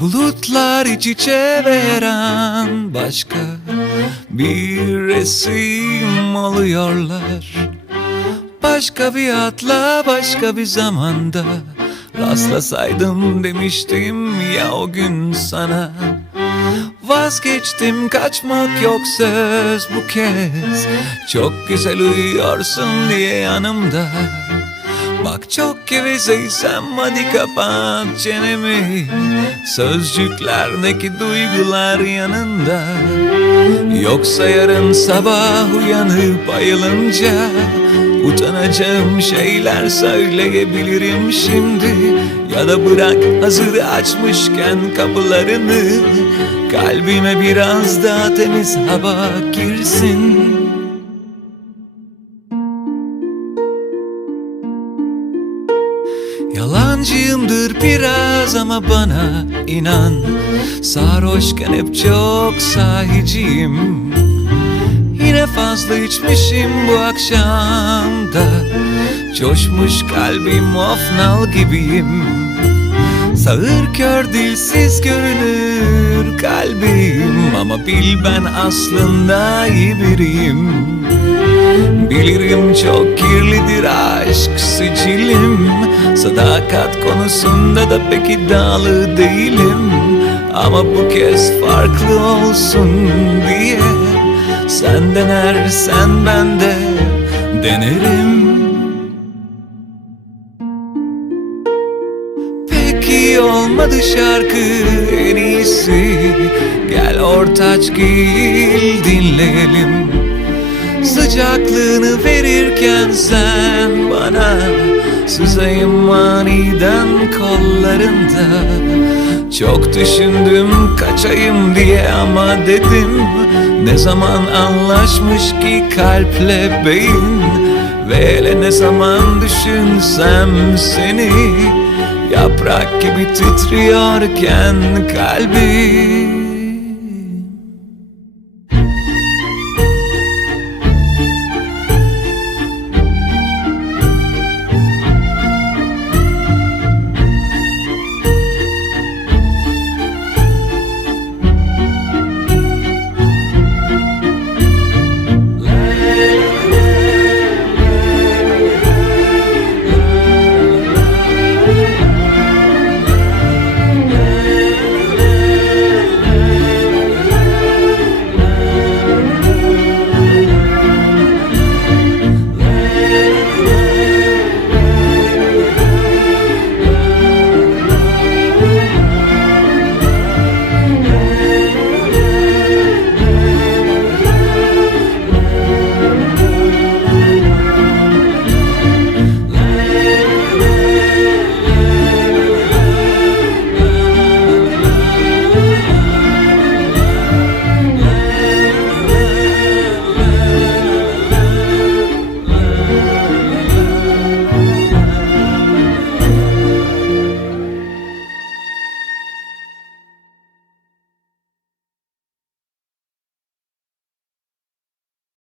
Bulutlar iç içe veren başka bir resim oluyorlar. Başka bir atla başka bir zamanda Rastlasaydım demiştim ya o gün sana Vazgeçtim kaçmak yok söz bu kez Çok güzel uyuyorsun diye yanımda Bak çok gevezeysem hadi kapat çenemi Sözcükler ne ki duygular yanında Yoksa yarın sabah uyanıp ayılınca Utanacağım şeyler söyleyebilirim şimdi Ya da bırak hazır açmışken kapılarını Kalbime biraz daha temiz hava girsin Yalancıyımdır biraz ama bana inan Sarhoşken hep çok sahiciyim Yine fazla içmişim bu akşamda Coşmuş kalbim of nal gibiyim Sağır kör dilsiz görünür kalbim Ama bil ben aslında iyi biriyim Bilirim çok kirlidir aşk sicilim Sadakat konusunda da pek iddialı değilim Ama bu kez farklı olsun diye er, Sen denersen ben de denerim Peki olmadı şarkı en iyisi Gel ortaç gil dinleyelim sıcaklığını verirken sen bana Sızayım maniden kollarında Çok düşündüm kaçayım diye ama dedim Ne zaman anlaşmış ki kalple beyin Ve hele ne zaman düşünsem seni Yaprak gibi titriyorken kalbim